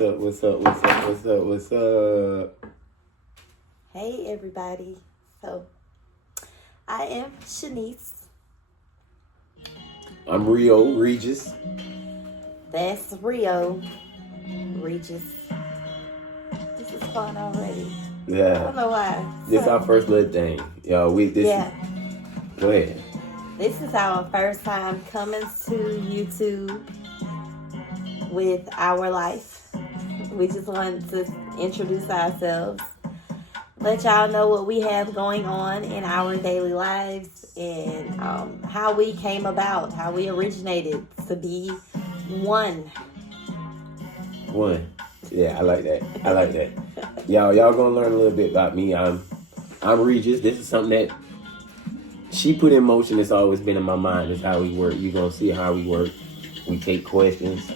What's up? Hey, everybody. So, I am Shanice. I'm Rio Regis. That's Rio Regis. This is fun already. Yeah. I don't know why. This our first little thing. Yo, Go ahead. This is our first time coming to YouTube with our life. We just wanted to introduce ourselves, let y'all know what we have going on in our daily lives, and how we came about, how we originated to be one. One. Yeah, I like that. Y'all gonna learn a little bit about me. I'm Regis. This is something that she put in motion. It's always been in my mind. It's how we work. You're gonna see how we work. We take questions.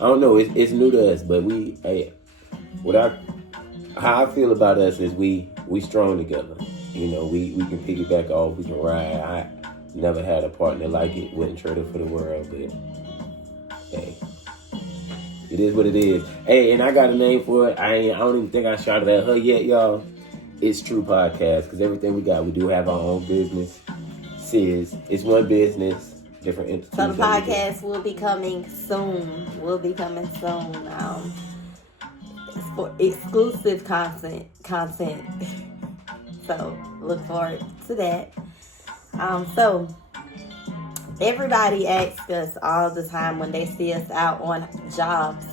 I don't know. It's new to us, but how I feel about us is we strong together. You know, we can piggyback off. We can ride. I never had a partner like it. Wouldn't trade it for the world, but hey, it is what it is. Hey, and I got a name for it. I don't even think I shouted at her yet, y'all. It's True Podcast, because everything we do have our own business. It's one business. Different entities. So the podcast will be coming soon. It's for exclusive content. So look forward to that. So everybody asks us all the time when they see us out on jobs,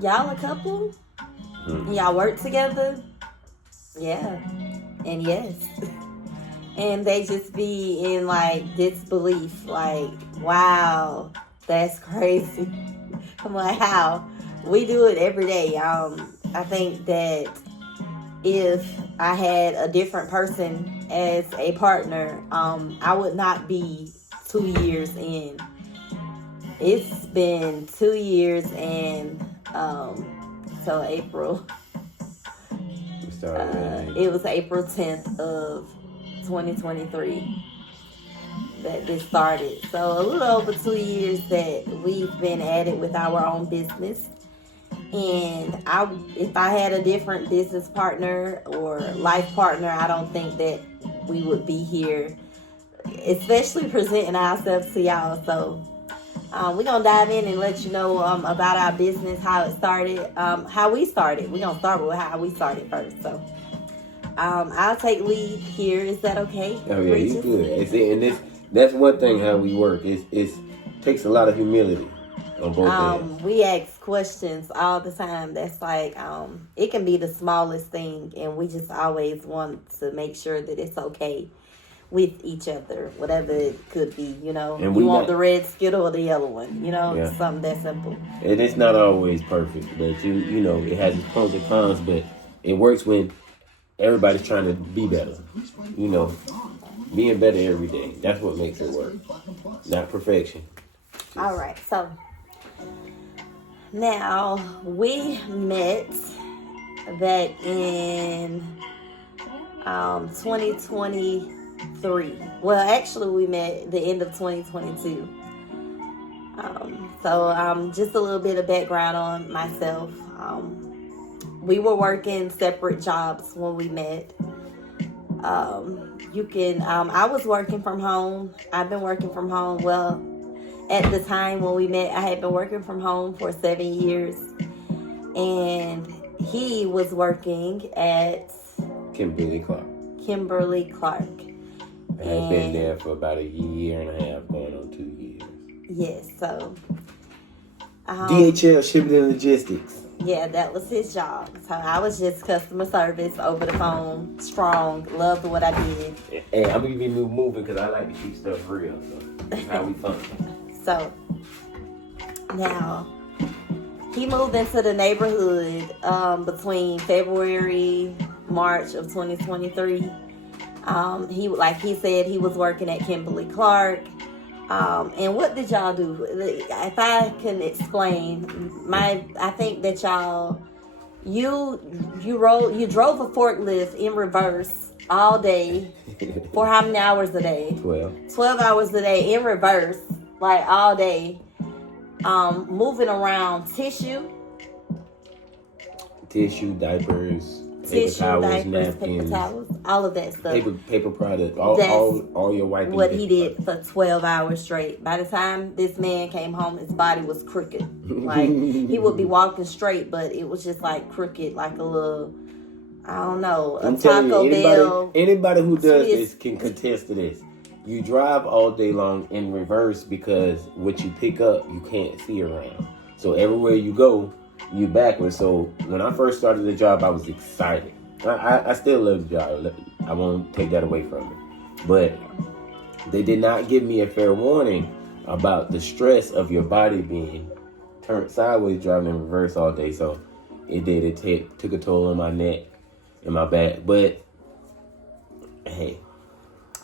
y'all a couple? Y'all work together? Yeah. And yes. And they just be in like disbelief, like, wow, that's crazy. I'm like, how? We do it every day. I think that if I had a different person as a partner, I would not be 2 years in. It's been 2 years, and so April. It was April 10th of 2023 that this started. So a little over 2 years that we've been at it with our own business. And if I had a different business partner or life partner, I don't think that we would be here, especially presenting ourselves to y'all. So we're going to dive in and let you know about our business, how it started, how we started. We're going to start with how we started first. So I'll take lead here. Is that okay? Oh yeah, you good. And that's one thing how we work. It takes a lot of humility on both ends. We ask questions all the time. That's like it can be the smallest thing, and we just always want to make sure that it's okay with each other, whatever it could be. You know, and you want the red Skittle or the yellow one. You know, yeah. Something that simple. And it's not always perfect, but you know, it has its pros and cons. But it works when everybody's trying to be better. You know, being better every day. That's what makes it work. Not perfection. All right. So now we met back in 2023. Well, actually, we met at the end of 2022. So just a little bit of background on myself. We were working separate jobs when we met. I was working from home. I've been working from home. Well, at the time when we met, I had been working from home for 7 years. And he was working at Kimberly Clark. I had been there for about a year and a half, going on 2 years. Yes, so DHL Shipping and Logistics. Yeah, that was his job. So I was just customer service over the phone, strong, loved what I did. Hey, I'm going to be moving because I like to keep stuff real. So that's how we function. So now he moved into the neighborhood between February, March of 2023. He said, he was working at Kimberly Clark. And what did y'all do? If I can explain, I think that you drove a forklift in reverse all day for how many hours a day? 12. 12 hours a day in reverse, like all day. moving around tissue, diapers, paper towels, diapers, napkins, paper towels, all of that stuff. paper products, That's all your wiping. What he did for 12 hours straight. By the time this man came home, his body was crooked. Like, he would be walking straight, but it was just like crooked, like a little, I don't know, a Taco Bell. Anybody who does this can contest to this. You drive all day long in reverse because what you pick up, you can't see around. So everywhere you go, you backwards. So when I first started the job, I was excited. I still love the job. I won't take that away from it. But they did not give me a fair warning about the stress of your body being turned sideways driving in reverse all day. So it did. It took a toll on my neck and my back. But hey.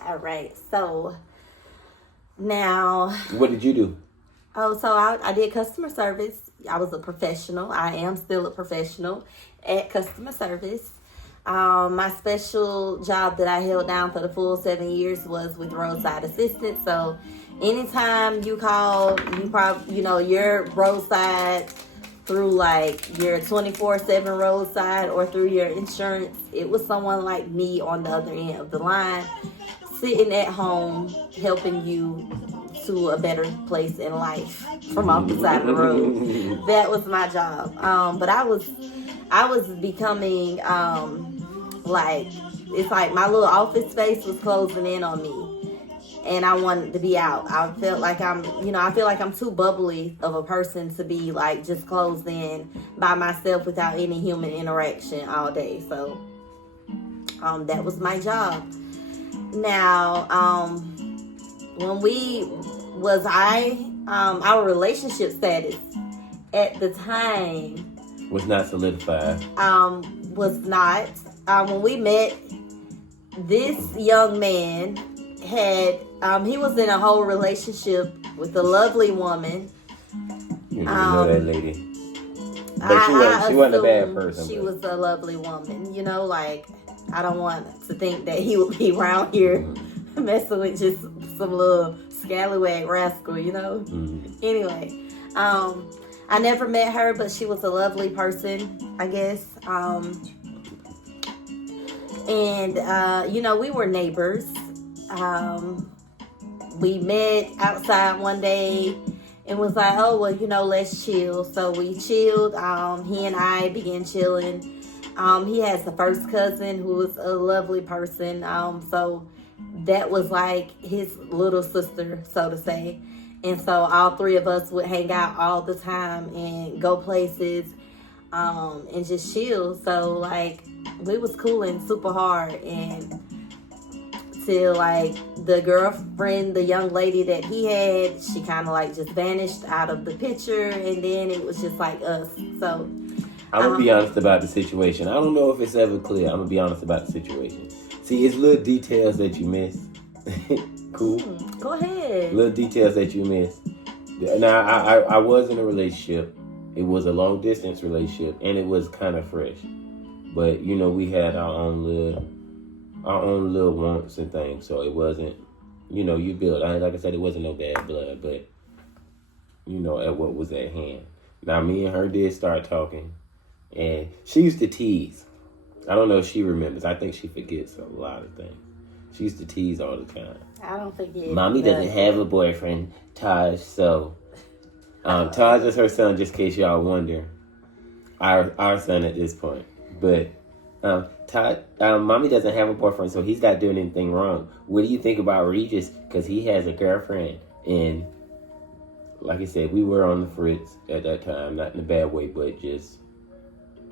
All right. So now. What did you do? Oh, so I did customer service. I was a professional. I am still a professional at customer service. My special job that I held down for the full 7 years was with roadside assistance. So anytime you call, you probably, your roadside through like your 24/7 roadside or through your insurance, it was someone like me on the other end of the line, sitting at home, helping you to a better place in life from off the side of the road. That was my job. But I was becoming like, it's like my little office space was closing in on me, and I wanted to be out. I felt like I'm too bubbly of a person to be like just closed in by myself without any human interaction all day. So that was my job. Now, our relationship status at the time was not solidified. Was not. When we met, this young man he was in a whole relationship with a lovely woman. You know that lady. But she wasn't a bad person. She was a lovely woman. Like, I don't want to think that he would be around here messing with just some little scallywag rascal, Anyway, I never met her, but she was a lovely person, I guess. And we were neighbors. We met outside one day and was like, oh, well, let's chill. So we chilled. He and I began chilling. He has a first cousin who was a lovely person. So that was like his little sister, so to say. And so all three of us would hang out all the time and go places and just chill. So, like, we was cooling super hard. And till, like, the girlfriend, the young lady that he had, she kind of, like, just vanished out of the picture. And then it was just, like, us. So I'm going to be honest about the situation. I don't know if it's ever clear. I'm going to be honest about the situation. See, it's little details that you miss. Cool. Go ahead. Little details that you miss. Now, I was in a relationship. It was a long distance relationship, and it was kind of fresh. But we had our own little wants and things. So it wasn't, you build. Like I said, it wasn't no bad blood, but at what was at hand. Now, me and her did start talking, and she used to tease. I don't know if she remembers. I think she forgets a lot of things. She used to tease all the time. I don't think it. Mommy doesn't have a boyfriend, Taj. So, Taj is her son, just in case y'all wonder. Our son at this point. But, Taj, Mommy doesn't have a boyfriend, so he's not doing anything wrong. What do you think about Regis? Because he has a girlfriend. And, like I said, we were on the fritz at that time. Not in a bad way, but just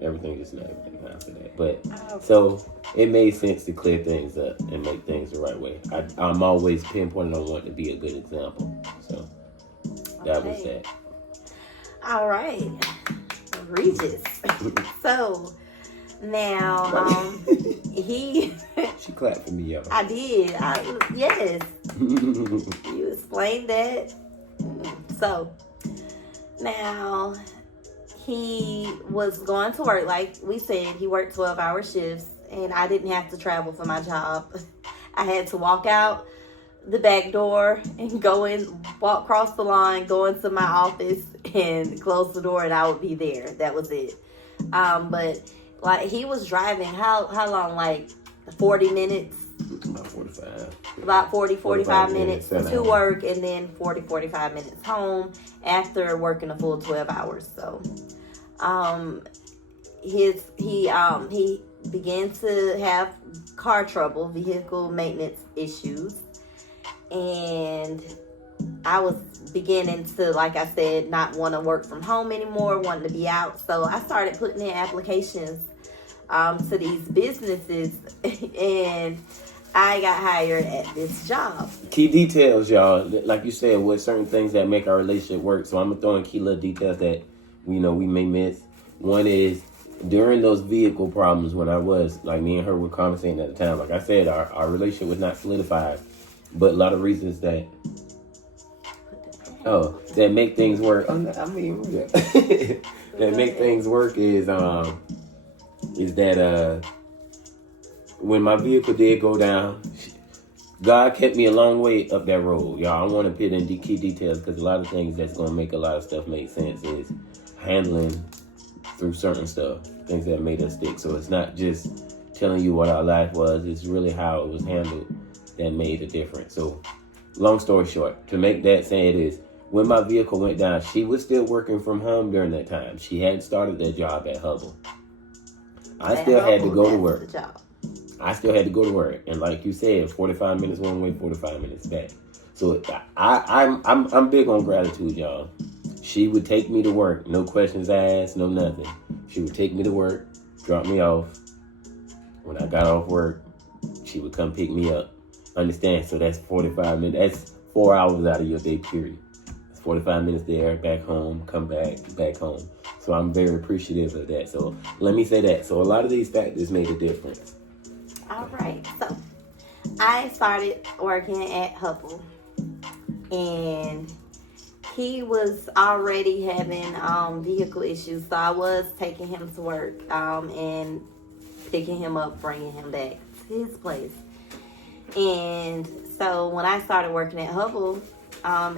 everything just not everything after that. But so it made sense to clear things up and make things the right way. I'm always pinpointing on wanting to be a good example. So that was that. All right, Regis. So now he. She clapped for me, y'all. I did. Yes. You explained that. So now. He was going to work, like we said, he worked 12-hour shifts, and I didn't have to travel for my job. I had to walk out the back door and walk across the line, go into my office and close the door, and I would be there. That was it. But like he was driving, how long? Like 40 minutes? About 45. About 45 minutes minutes to work, and then 45 minutes home after working a full 12 hours. So, he began to have car trouble, vehicle maintenance issues, and I was beginning to, like I said, not want to work from home anymore, wanting to be out. So I started putting in applications to these businesses, and I got hired at this job. Key details, y'all. Like you said, with certain things that make our relationship work. So I'm gonna throw in key little details that we may miss. One is during those vehicle problems when I was, like, me and her were conversating at the time. Like I said, our relationship was not solidified, but a lot of reasons that make things work. That make things work is that when my vehicle did go down, God kept me a long way up that road. Y'all, I want to put in key details because a lot of things that's going to make a lot of stuff make sense is handling through certain stuff, things that made us stick. So it's not just telling you what our life was, it's really how it was handled that made a difference. So long story short, to make that said is, when my vehicle went down, she was still working from home during that time. She hadn't started that job at Hubble. I still had to go to work. And like you said, 45 minutes one way, 45 minutes back. So I'm big on gratitude, y'all. She would take me to work, no questions asked, no nothing. She would take me to work, drop me off. When I got off work, she would come pick me up. Understand? So that's 45 minutes. That's 4 hours out of your day, period. It's 45 minutes there, back home, come back home. So I'm very appreciative of that. So let me say that. So a lot of these factors made a difference. All right. So I started working at Hubble, and he was already having vehicle issues. So I was taking him to work and picking him up, bringing him back to his place. And so when I started working at Hubble, I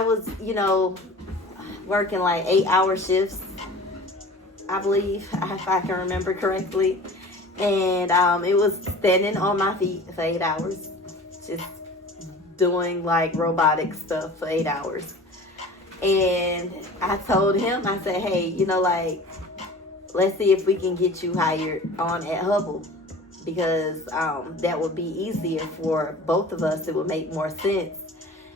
was, working like 8-hour shifts, I believe, if I can remember correctly. And it was standing on my feet for 8 hours, just doing like robotic stuff for 8 hours. And I told him, I said, hey, let's see if we can get you hired on at Hubble, because that would be easier for both of us. It would make more sense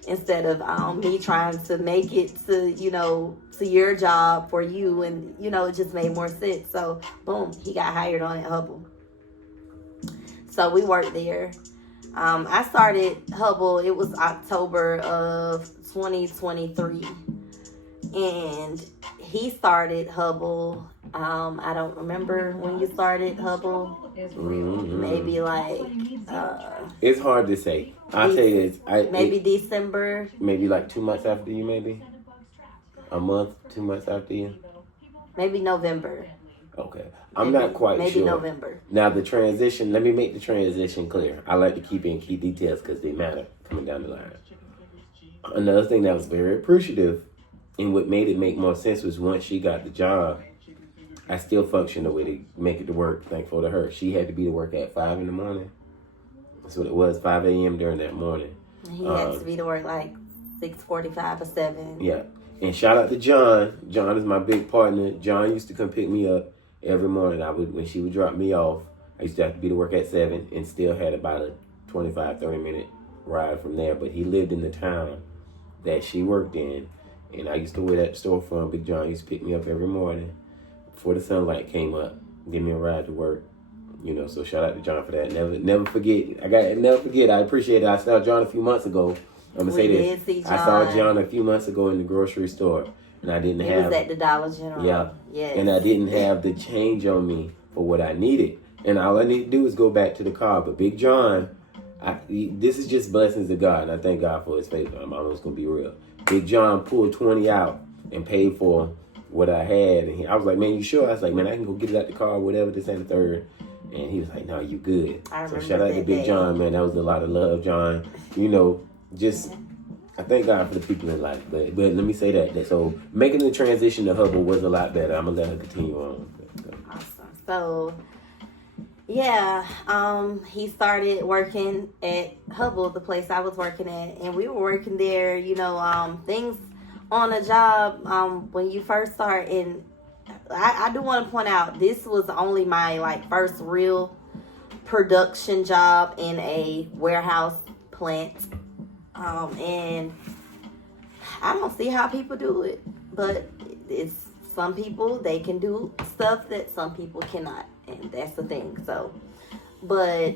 instead of me trying to make it to your job for you, and it just made more sense. So boom, he got hired on at Hubble. So we worked there. I started Hubble, it was October of 2023, and he started Hubble, I don't remember when you started Hubble. Mm-hmm. Maybe like it's hard to say. I say this. December. Maybe like 2 months after you, maybe a month, 2 months after you. Maybe November. Okay, I'm not quite sure. Maybe November. Now the transition. Let me make the transition clear. I like to keep in key details because they matter coming down the line. Another thing that was very appreciative and what made it make more sense was once she got the job, I still functioned the way to make it to work, thankful to her. She had to be to work at 5 in the morning. That's what it was, 5 a.m. during that morning. He had to be to work like 6:45 or 7. Yeah. And shout out to John. John is my big partner. John used to come pick me up every morning. When she would drop me off, I used to have to be to work at 7 and still had about a 25, 30-minute ride from there. But he lived in the town that she worked in. And I used to wait at the storefront. Big John used to pick me up every morning before the sunlight came up, give me a ride to work. So shout out to John for that. Never forget. Never forget. I appreciate it. I saw John a few months ago. I'm gonna say this. I saw John a few months ago in the grocery store, and I didn't have. It was at the Dollar General. Yeah. Yes. And I didn't have the change on me for what I needed, and all I need to do is go back to the car. But Big John, this is just blessings of God, and I thank God for His favor. I'm almost gonna be real. Big John pulled 20 out and paid for what I had, and I was like, man, you sure? I was like, man, I can go get it out the car, whatever, this and the third. And he was like, "No, you good." I So remember shout out to that Big day. John, man. That was a lot of love, John. You know, just I thank God for the people in life. But let me say that. So making the transition to Hubble was a lot better. I'm gonna let her continue on. Awesome. So yeah, he started working at Hubble, the place I was working at, and we were working there. You know, things on a job when you first start. And I do want to point out, this was only my like first real production job in a warehouse plant, and I don't see how people do it, but it's some people, they can do stuff that some people cannot, and that's the thing. So, but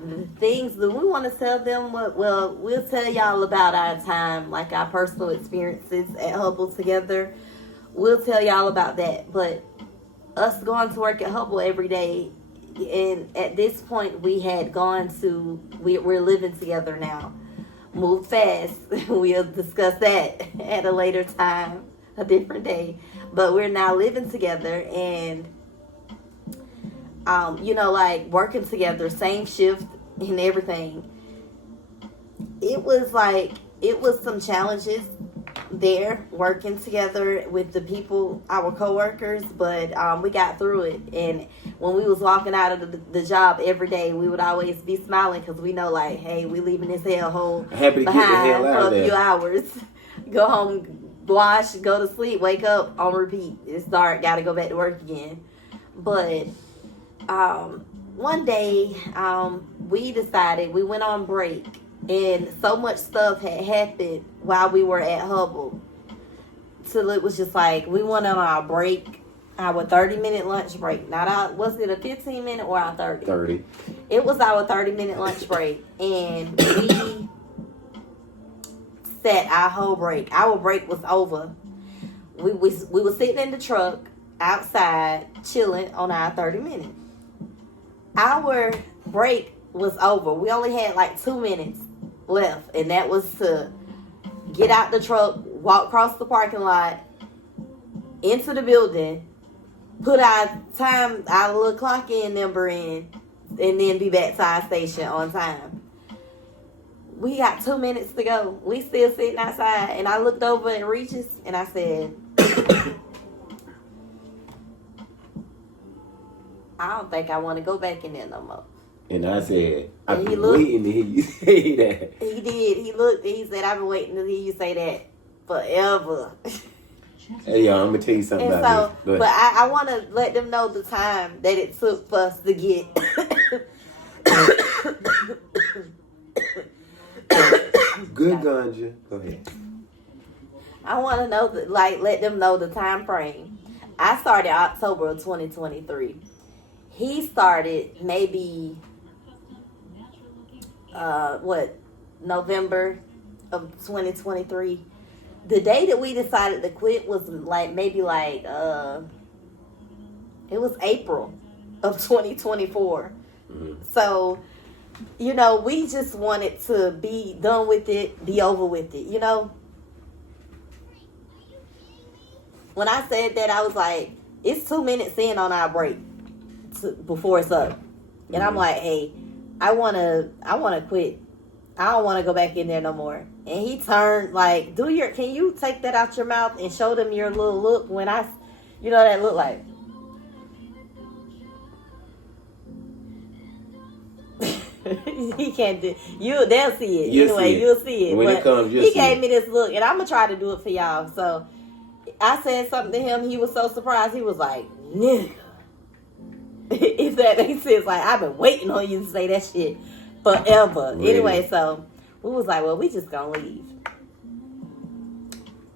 the things that we want to tell them, well, we'll tell y'all about our time, like our personal experiences at Hubble together. We'll tell y'all about that. But us going to work at Hubble every day, and at this point we had gone to, we're living together now. Moved fast. We'll discuss that at a later time, a different day. But we're now living together, and you know, like working together, same shift and everything. It was some challenges there working together with the people, our coworkers, but we got through it. And when we was walking out of the job every day, we would always be smiling because we know, like, hey, we leaving this hellhole behind for a few hours. Go home, wash, go to sleep, wake up, on repeat. It's dark, gotta go back to work again. But one day we decided, we went on break, and so much stuff had happened while we were at Hubble. So it was just like, we went on our break, our 30-minute lunch break. Was it a 15-minute or our 30? 30. It was our 30-minute lunch break. And we set our whole break. Our break was over. We were sitting in the truck outside, chilling on our 30 minutes. Our break was over. We only had like 2 minutes left, and that was to get out the truck, walk across the parking lot, into the building, put our little clock in number in, and then be back to our station on time. We got 2 minutes to go. We still sitting outside, and I looked over at Regis and I said, I don't think I want to go back in there no more. And I said, I've been waiting to hear you say that. He did. He looked and he said, I've been waiting to hear you say that forever. Hey, y'all, I'm going to tell you something and about so, this. But I want to let them know the time that it took for us to get. Good ganja. Go ahead. I want to know, let them know the time frame. I started October of 2023. He started maybe, November of 2023. The day that we decided to quit was it was April of 2024. Mm-hmm. So, you know, we just wanted to be done with it, be over with it, you know. When I said that, I was like, it's 2 minutes in on our break before it's up. And I'm like, hey, I wanna quit. I don't want to go back in there no more. And he turned like, can you take that out your mouth and show them your little look when you know that look like. He can't do they'll see it. You'll see it. When but it comes, he gave me this look, and I'm gonna try to do it for y'all. So I said something to him. He was so surprised. He was like, nigga. If that makes sense. Like, I've been waiting on you to say that shit forever. Really? Anyway, so we was like, well, we just gonna leave.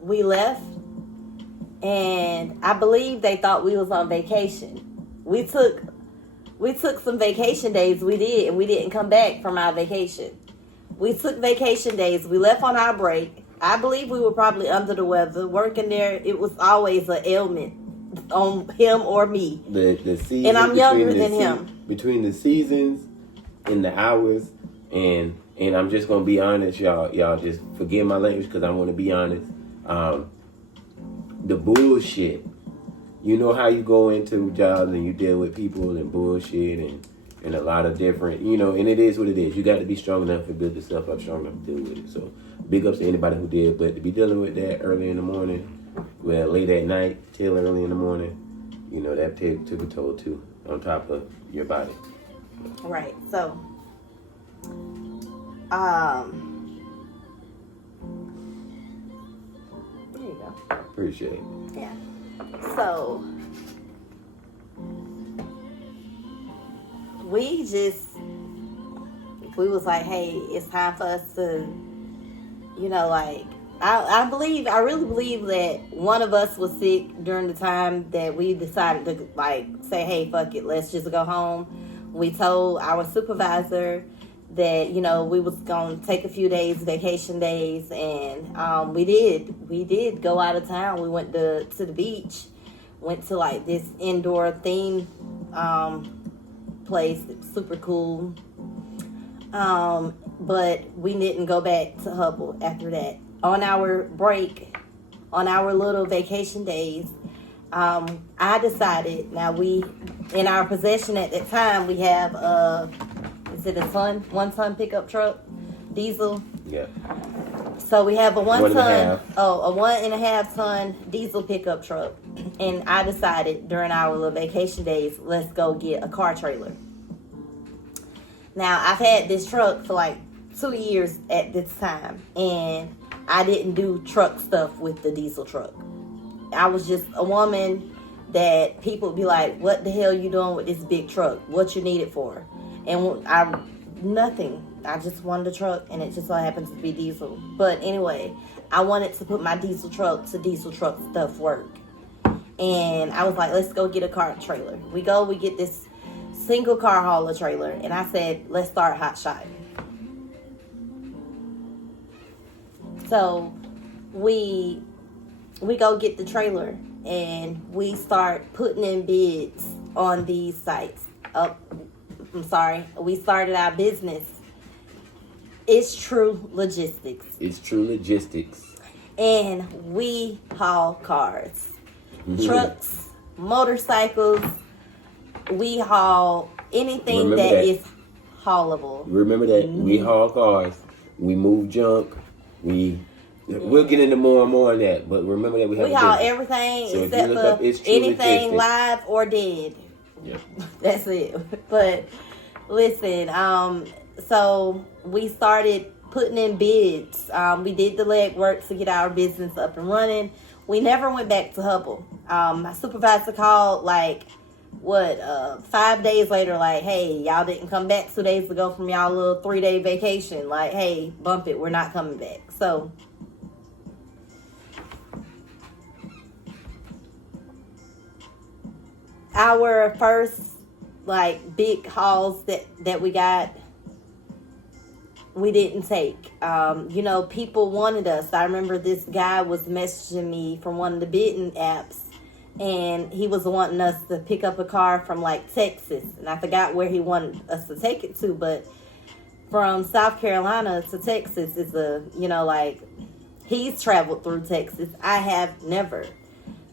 We left, and I believe they thought we was on vacation. We took some vacation days. We did, and we didn't come back from our vacation. We took vacation days. We left on our break. I believe we were probably under the weather. Working there, it was always an ailment on him or me. The season, and I'm younger than him. Between the seasons and the hours, and I'm just gonna be honest, y'all just forgive my language because I want to be honest. The bullshit you know how you go into jobs and you deal with people and bullshit and a lot of different, and it is what it is. You got to be strong enough to build yourself up, strong enough to deal with it. So big ups to anybody who did, but to be dealing with that early in the morning, well, late at night till early in the morning, that took a toll too, on top of your body. Right. So, there you go. Appreciate it. Yeah. So, we was like, hey, it's time for us to, I really believe that one of us was sick during the time that we decided to say, hey, fuck it, let's just go home. We told our supervisor that, we was going to take a few days, vacation days, and we did go out of town. We went to the beach, went to this indoor theme place. It was super cool. But we didn't go back to Hubble after that. On our break, on our little vacation days, I decided, now in our possession at that time, we have is it a one-ton pickup truck, diesel? Yeah. So we have a a 1.5 ton diesel pickup truck. And I decided during our little vacation days, let's go get a car trailer. Now, I've had this truck for 2 years at this time, and I didn't do truck stuff with the diesel truck. I was just a woman that people would be like, what the hell you doing with this big truck? What you need it for? And nothing. I just wanted a truck, and it just so happens to be diesel. But anyway, I wanted to put my diesel truck to diesel truck stuff work. And I was like, let's go get a car trailer. We get this single car hauler trailer, and I said, let's start hot shotting. So we go get the trailer, and we start putting in bids on these sites. We started our business. It's True Logistics. And we haul cars, trucks, motorcycles. We haul anything that is haulable. Remember that we haul cars, we move junk, we'll get into more and more on that. But remember that we haul everything except for anything live or dead. Yep. That's it. But listen, so we started putting in bids. We did the legwork to get our business up and running. We never went back to Hubble. My supervisor called 5 days later, hey, y'all didn't come back 2 days ago from y'all little 3-day vacation. Hey, bump it, we're not coming back. So our first big hauls that we got, we didn't take. People wanted us. I remember this guy was messaging me from one of the bidding apps, and he was wanting us to pick up a car from Texas, and I forgot where he wanted us to take it to, but from South Carolina to Texas is he's traveled through Texas. I have never.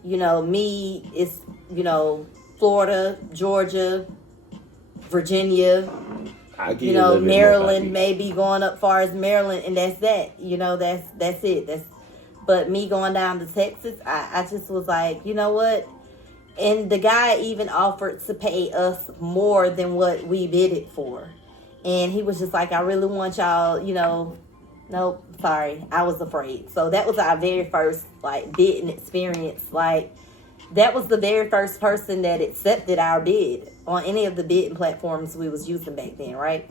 Me is, Florida, Georgia, Virginia, Maryland, maybe going up far as Maryland, and that's that. That's it. But me going down to Texas, I just was like, you know what? And the guy even offered to pay us more than what we bid it for. And he was just like, I really want y'all, nope, sorry, I was afraid. So that was our very first bidding experience. That was the very first person that accepted our bid on any of the bidding platforms we was using back then, right?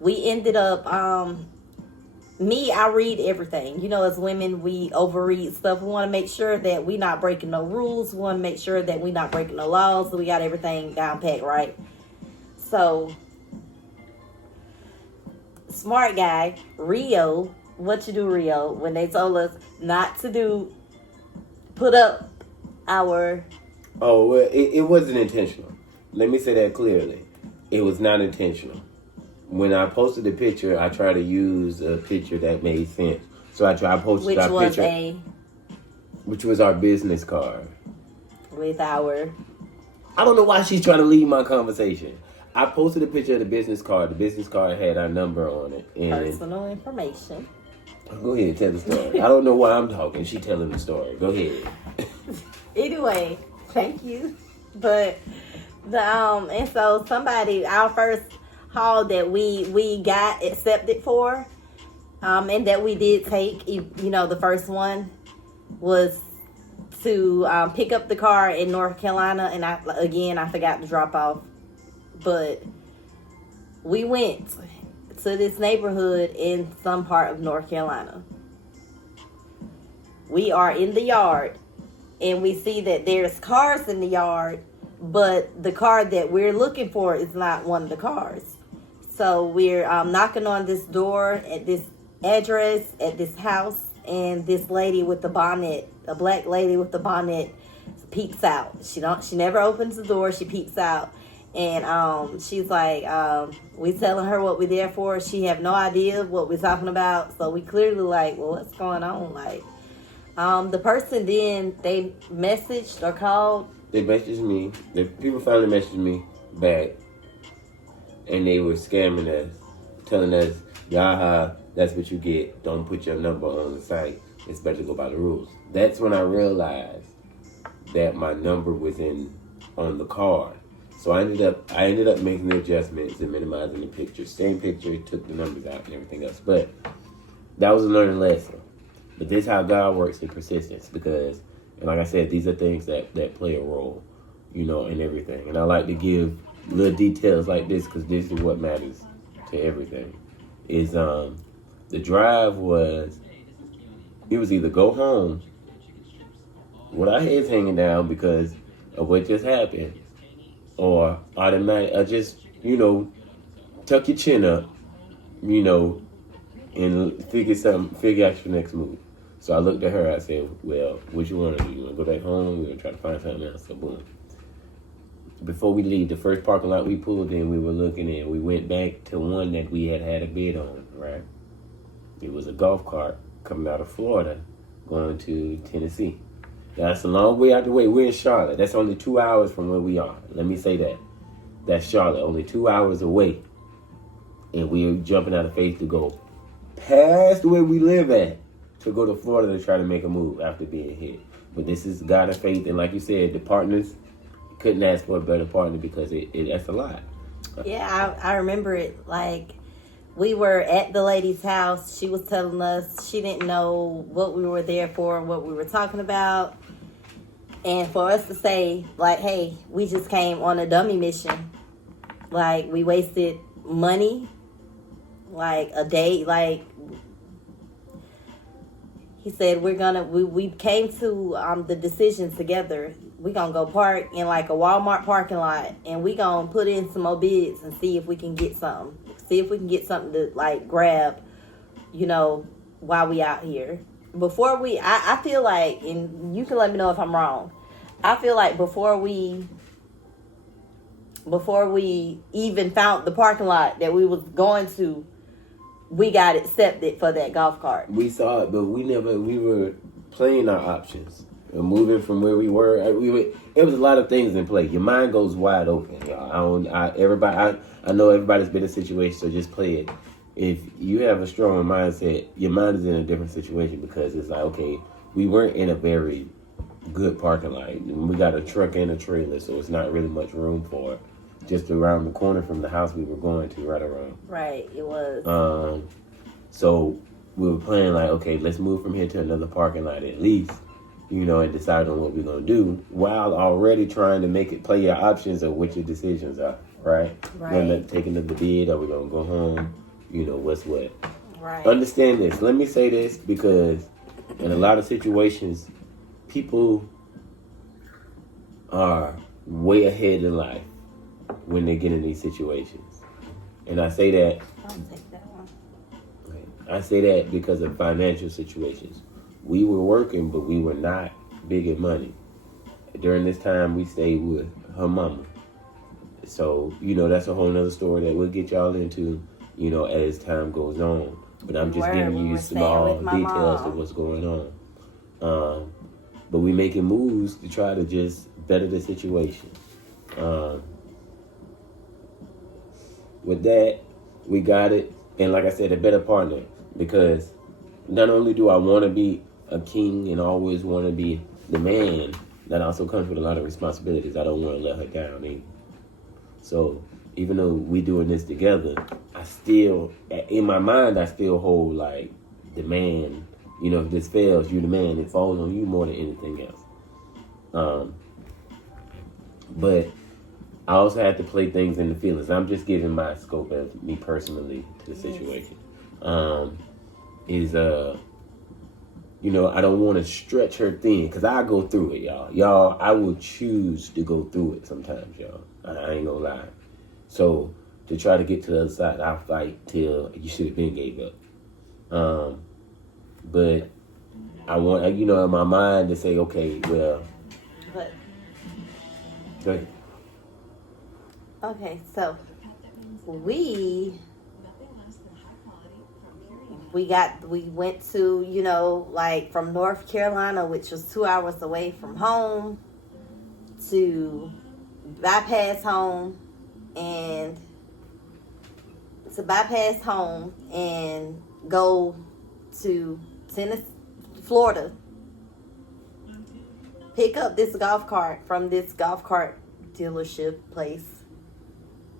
We ended up, I read everything. As women, we overread stuff. We want to make sure that we're not breaking no rules. We want to make sure that we're not breaking no laws. So we got everything down pat, right? So, smart guy, Rio, what you do, Rio, when they told us not to put up our... Oh, well, it wasn't intentional. Let me say that clearly. It was not intentional. When I posted the picture, I tried to use a picture that made sense. So I posted our picture, which was our business card. with our I don't know why she's trying to lead my conversation. I posted a picture of the business card. The business card had our number on it. And personal information. go ahead, tell the story. I don't know why I'm talking. She telling the story. Go ahead. Anyway, thank you. But the and so somebody, our first haul that we got accepted for, and that we did take, the first one was to pick up the car in North Carolina, and I forgot to drop off. But we went to this neighborhood in some part of North Carolina. We are in the yard, and we see that there's cars in the yard, but the car that we're looking for is not one of the cars. So we're knocking on this door at this address at this house, and this lady with the bonnet, a black lady with the bonnet, peeps out. She never opens the door. She peeps out. And she's like, we telling her what we're there for. She have no idea what we're talking about. So we clearly like, well, what's going on? Like, the person then, they messaged or called. They messaged me. The people finally messaged me back. And they were scamming us, telling us, Yaha, that's what you get. Don't put your number on the site. It's better to go by the rules. That's when I realized that my number was on the card. So I ended up making the adjustments and minimizing the picture. Same picture, took the numbers out and everything else. But that was a learning lesson. But this is how God works in persistence, because, and like I said, these are things that play a role, in everything. And I like to give little details like this because this is what matters to everything. Is the drive was, it was either go home with our heads hanging down because of what just happened, or automatic, just, tuck your chin up, and figure out your next move. So I looked at her, I said, well, what you want to do? You want to go back home? We're going to try to find something else. So boom. Before we leave, the first parking lot we pulled in, we were looking in. We went back to one that we had a bid on, right? It was a golf cart coming out of Florida going to Tennessee. That's a long way out the way. We're in Charlotte. That's only 2 hours from where we are. Let me say that. That's Charlotte, only 2 hours away. And we're jumping out of faith to go past where we live at to go to Florida to try to make a move after being hit. But this is God of faith. And like you said, the partners, couldn't ask for a better partner because that's a lot. Yeah, I remember it. Like, we were at the lady's house. She was telling us she didn't know what we were there for, what we were talking about. And for us to say, like, hey, we just came on a dummy mission. Like, we wasted money. Like, a day. Like, he said, we came to the decision together. We gonna go park in like a Walmart parking lot, and we gonna put in some more bids and see if we can get something. See if we can get something to like grab, while we out here. Before I feel like, and you can let me know if I'm wrong, I feel like before we even found the parking lot that we was going to, we got accepted for that golf cart. We saw it, but we were playing our options. Moving from where we were, it was a lot of things in play. Your mind goes wide open, y'all. I know everybody's been in a situation, so just play it. If you have a strong mindset, your mind is in a different situation because it's like, okay, we weren't in a very good parking lot. We got a truck and a trailer, so it's not really much room for it. Just around the corner from the house we were going to, right around. Right, it was. So we were planning like, okay, let's move from here to another parking lot at least. And decide on what we're going to do while already trying to make it play your options of what your decisions are, right? We're not taking the bid, or we're going to go home, what's what. Right. Understand this. Let me say this because in a lot of situations, people are way ahead in life when they get in these situations. And I say that. I'll take that one. I say that because of financial situations. We were working, but we were not big in money. During this time, we stayed with her mama. So, that's a whole nother story that we'll get y'all into, as time goes on. But I'm just giving you small details of what's going on. but we making moves to try to just better the situation. With that, we got it, and like I said, a better partner, because not only do I want to be a king and always want to be the man, that also comes with a lot of responsibilities. I don't want to let her down either. So even though we doing this together, I still, in my mind, I still hold like the man. You know, if this fails, you're the man. It falls on you more than anything else. But I also have to play things in the feelings. I'm just giving my scope of me personally to the situation. You know, I don't want to stretch her thin, because I go through it, y'all. I will choose to go through it sometimes, y'all. I ain't gonna lie. So to try to get to the other side, I'll fight till you should have been gave up. But I want, you know, in my mind to say, okay, well. But Go ahead. okay, so we went to, you know, like from North Carolina, which was 2 hours away from home, to bypass home and go to Tennessee, Florida, pick up this golf cart from this golf cart dealership place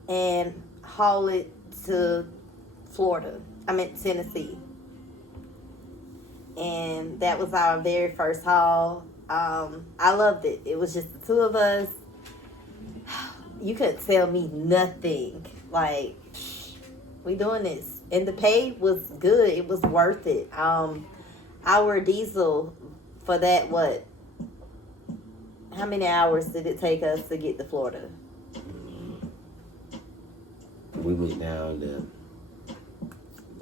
and haul it to Tennessee. And that was our very first haul. I loved it. It was just the two of us. You couldn't tell me nothing. Like, we doing this. And the pay was good. It was worth it. Our diesel for that, what? How many hours did it take us to get to Florida? We went down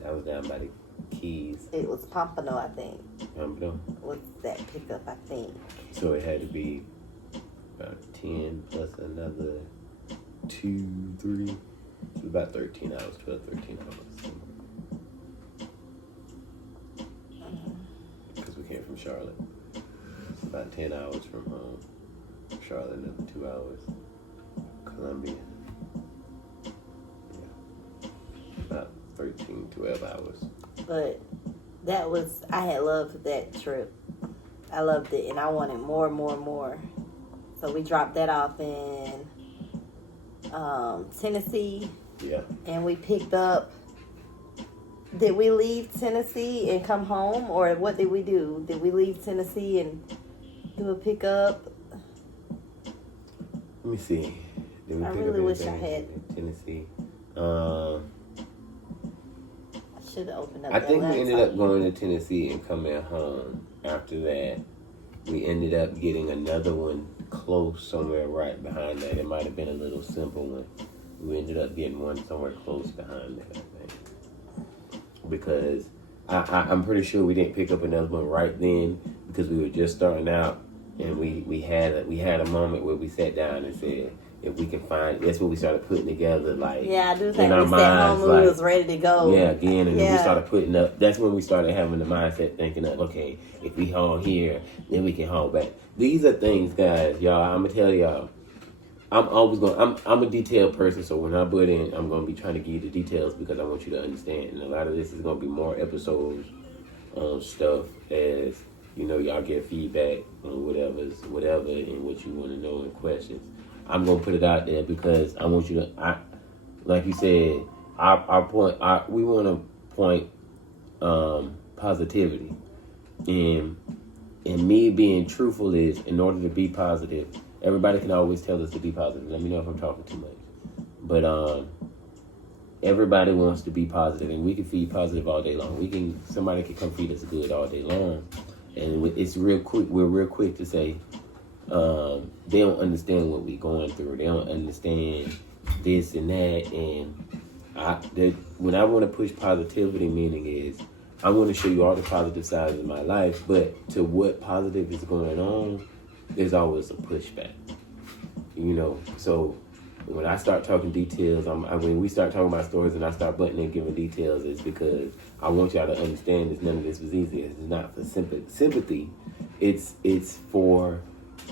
I was down by the Keys. It was Pompano, I think. Pompano? Was that pickup, I think. So it had to be about 10 plus another 2, 3. So about 13 hours, 12, 13 hours. Because we came from Charlotte. It's about 10 hours from home. Charlotte, another 2 hours. Columbia. Yeah. About 13, 12 hours. But I had loved that trip. I loved it, and I wanted more and more and more. So we dropped that off in Tennessee. Yeah. And we picked up. Did we leave Tennessee and come home, or what did we do? Did we leave Tennessee and do a pickup? Let me see. Did we I pick really up wish I anything had. in Tennessee? I should have opened up. I that think we laptop. ended up going to Tennessee and coming home. After that, we ended up getting another one close somewhere right behind that. It might have been a little simple one. We ended up getting one somewhere close behind that, I think. Because I'm pretty sure we didn't pick up another one right then, because we were just starting out, and we had a moment where we sat down and said, if we can find, that's when we started putting together, like, yeah, I do in think our we sat home, minds, we was ready to go. Yeah, again, and then we Yeah. started putting up. That's when we started having the mindset, thinking of, okay, if we haul here, then we can haul back. These are things, guys, y'all. I'm gonna tell y'all. I'm a detailed person, so when I put in, I'm gonna be trying to give you the details, because I want you to understand. And a lot of this is gonna be more episodes stuff, as you know, y'all get feedback on whatever, and what you want to know and questions. I'm gonna put it out there because I want you to. Like you said, our point. We want to point positivity, and me being truthful is, in order to be positive, everybody can always tell us to be positive. Let me know if I'm talking too much, but everybody wants to be positive, and we can feed positive all day long. Somebody can come feed us good all day long, and it's real quick. We're real quick to say. They don't understand what we're going through. They don't understand this and that. And when I want to push positivity, meaning is I want to show you all the positive sides of my life, but to what positive is going on, there's always a pushback. You know, so when I start talking details, when we start talking about stories and I start butting and giving details, it's because I want y'all to understand that none of this was easy. It's not for sympathy. it's for,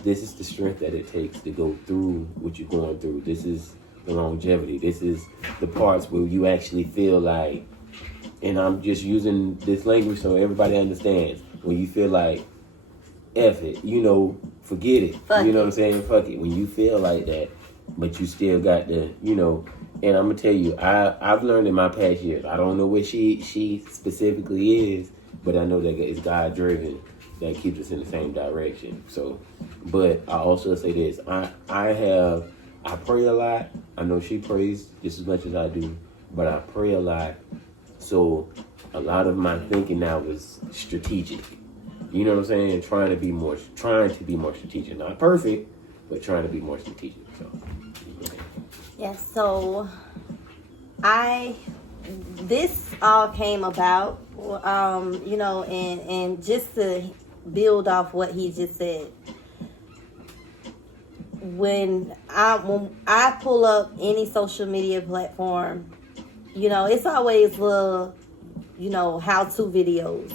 this is the strength that it takes to go through what you're going through. This is the longevity. This is the parts where you actually feel like, and I'm just using this language so everybody understands, when you feel like, F it, forget it. Fuck you know it. what I'm saying? Fuck it. When you feel like that, but you still got the, and I'm gonna tell you, I've learned in my past years, I don't know what she specifically is, but I know that it's God driven that keeps us in the same direction. So, but I also say this, I pray a lot. I know she prays just as much as I do, but I pray a lot. So a lot of my thinking now is strategic. You know what I'm saying? Trying to be more strategic. Not perfect, but trying to be more strategic. So, Yes, so this all came about, and just to build off what he just said. When I pull up any social media platform, it's always little, how-to videos.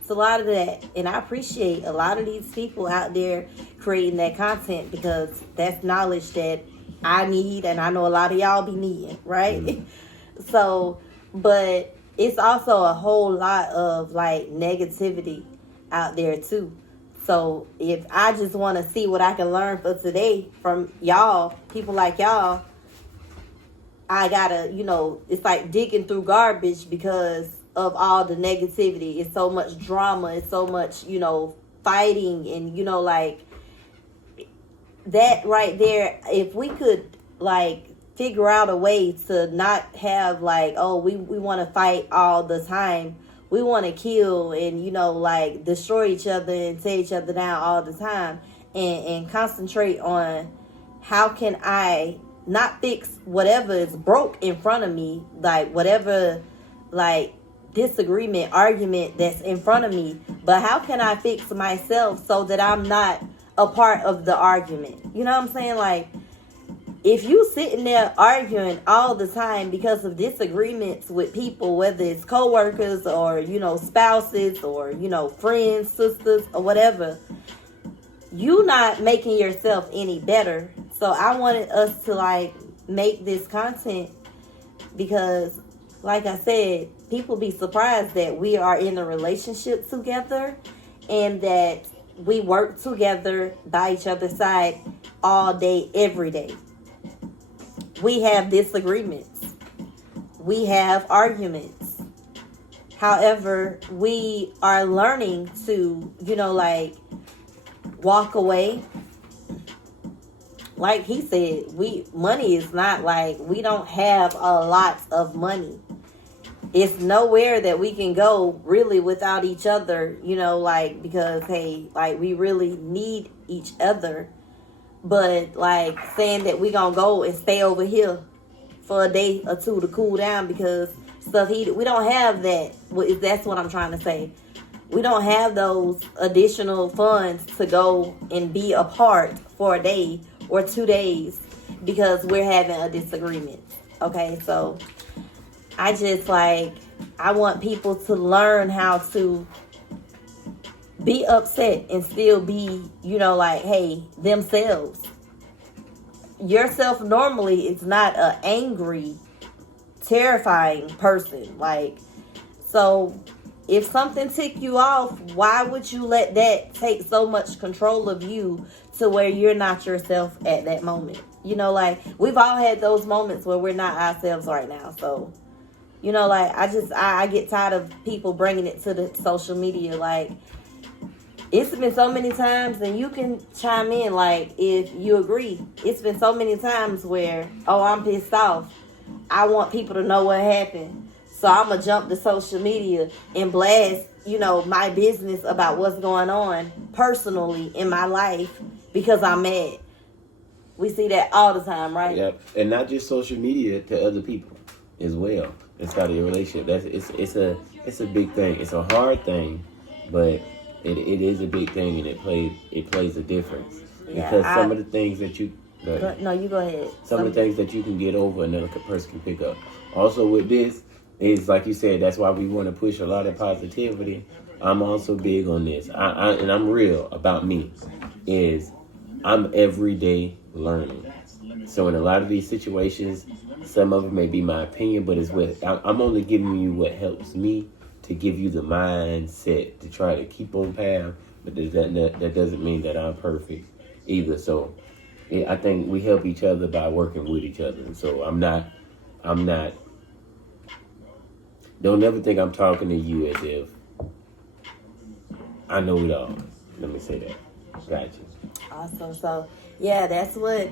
It's a lot of that, and I appreciate a lot of these people out there creating that content, because that's knowledge that I need, and I know a lot of y'all be needing, right? Mm-hmm. So, but it's also a whole lot of like negativity out there too. So if I just want to see what I can learn for today from y'all, people like y'all, I gotta, it's like digging through garbage because of all the negativity. It's so much drama. It's so much, fighting, and, like that right there. If we could like figure out a way to not have like, oh, we want to fight all the time. We want to kill and, like destroy each other and tear each other down all the time, and concentrate on how can I not fix whatever is broke in front of me, like whatever, like disagreement, argument that's in front of me, but how can I fix myself so that I'm not a part of the argument? You know what I'm saying? Like, if you sitting there arguing all the time because of disagreements with people, whether it's coworkers or, spouses or, friends, sisters, or whatever, you not making yourself any better. So I wanted us to like make this content because, like I said, people be surprised that we are in a relationship together and that we work together by each other's side all day, every day. We have disagreements. We have arguments. However, we are learning to, like walk away. Like he said, money is not like, we don't have a lot of money. It's nowhere that we can go really without each other, because, hey, like we really need each other. But like saying that we gonna go and stay over here for a day or two to cool down because stuff heated, we don't have that. That's what I'm trying to say. We don't have those additional funds to go and be apart for a day or 2 days because we're having a disagreement. Okay, so I want people to learn how to be upset and still be, hey, themselves. Yourself normally is not an angry, terrifying person. Like, so if something tick you off, why would you let that take so much control of you to where you're not yourself at that moment? Like we've all had those moments where we're not ourselves right now. So, I get tired of people bringing it to the social media. Like, it's been so many times, and you can chime in, like, if you agree. It's been so many times where, oh, I'm pissed off. I want people to know what happened. So I'm going to jump to social media and blast, my business about what's going on personally in my life because I'm mad. We see that all the time, right? Yep. And not just social media, to other people as well. Inside of your relationship. It's a big thing. It's a hard thing, but it is a big thing, and it plays a difference. Yeah, because some of the things that you no, you go ahead. Some of the things that you can get over, another person can pick up. Also with this, It's like you said, that's why we want to push a lot of positivity. I'm also big on this. And I'm real about me. Is I'm every day learning. So in a lot of these situations, some of it may be my opinion, but it's what I'm only giving you what helps me to give you the mindset to try to keep on path. But that doesn't mean that I'm perfect either. So I think we help each other by working with each other. And so I'm not. Don't ever think I'm talking to you as if I know it all. Let me say that. Gotcha. Awesome. So, yeah, that's what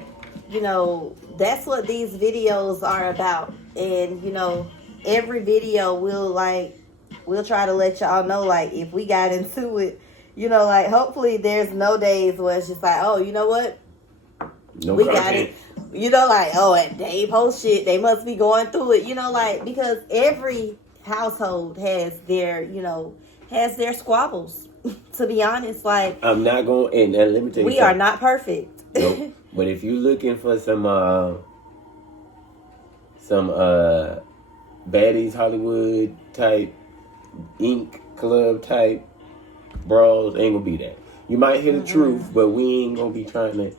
these videos are about. And, every video we'll try to let y'all know, like, if we got into it, like, hopefully there's no days where it's just like, oh, you know what? No we content. got it. Like, oh, and Dave post shit, they must be going through it, because every household has their squabbles. To be honest, like, I'm not going, and let me tell you we are not perfect. Nope. But if you're looking for some baddies Hollywood type, Ink Club type brawls, ain't gonna be that. You might hear the truth, but we ain't gonna be trying to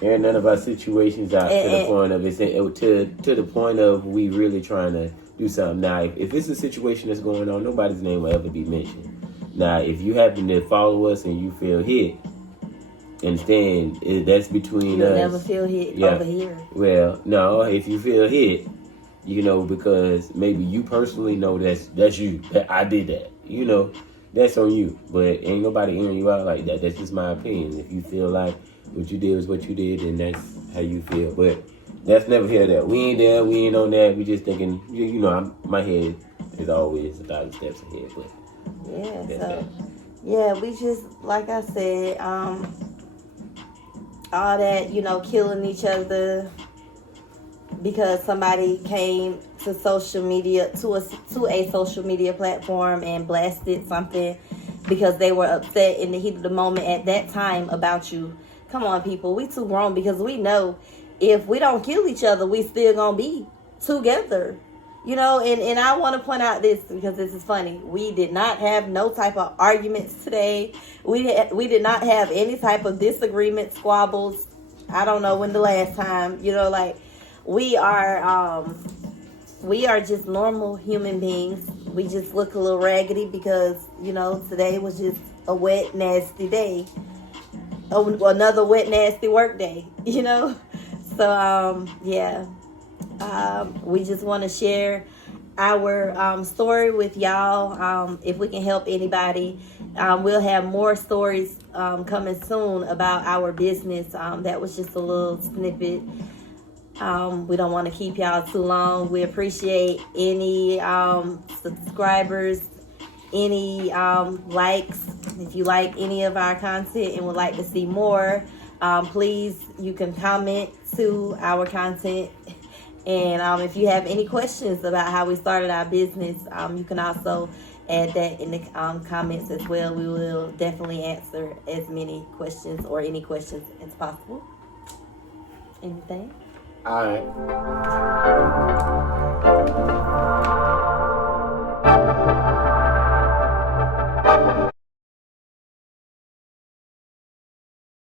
air none of our situations out to the point of to the point of we really trying to do something. Now, if it's a situation that's going on, nobody's name will ever be mentioned. Now, if you happen to follow us and you feel hit, understand that's between us. You'll never feel hit over here. Well, no, if you feel hit, because maybe you personally know that's you. That I did that. That's on you. But ain't nobody airing you out like that. That's just my opinion. If you feel like what you did was what you did, then that's how you feel. But that's never hear that. We ain't there. We ain't on that. We just thinking. My head is always 1,000 steps ahead. But we just, like I said, all that, killing each other because somebody came to social media, to a social media platform and blasted something because they were upset in the heat of the moment at that time about you. Come on, people, we too grown, because we know if we don't kill each other, we still gonna be together. And I want to point out this because this is funny. We did not have no type of arguments today. We did not have any type of disagreement, squabbles. I don't know when the last time, we are just normal human beings. We just look a little raggedy because, today was just a wet, nasty day. Another wet, nasty work day, So, we just want to share our story with y'all. If we can help anybody, we'll have more stories coming soon about our business. That was just a little snippet. We don't want to keep y'all too long. We appreciate any subscribers, any likes. If you like any of our content and would like to see more, please, you can comment to our content. And if you have any questions about how we started our business, you can also add that in the comments as well. We will definitely answer as many questions or any questions as possible. Anything? All right.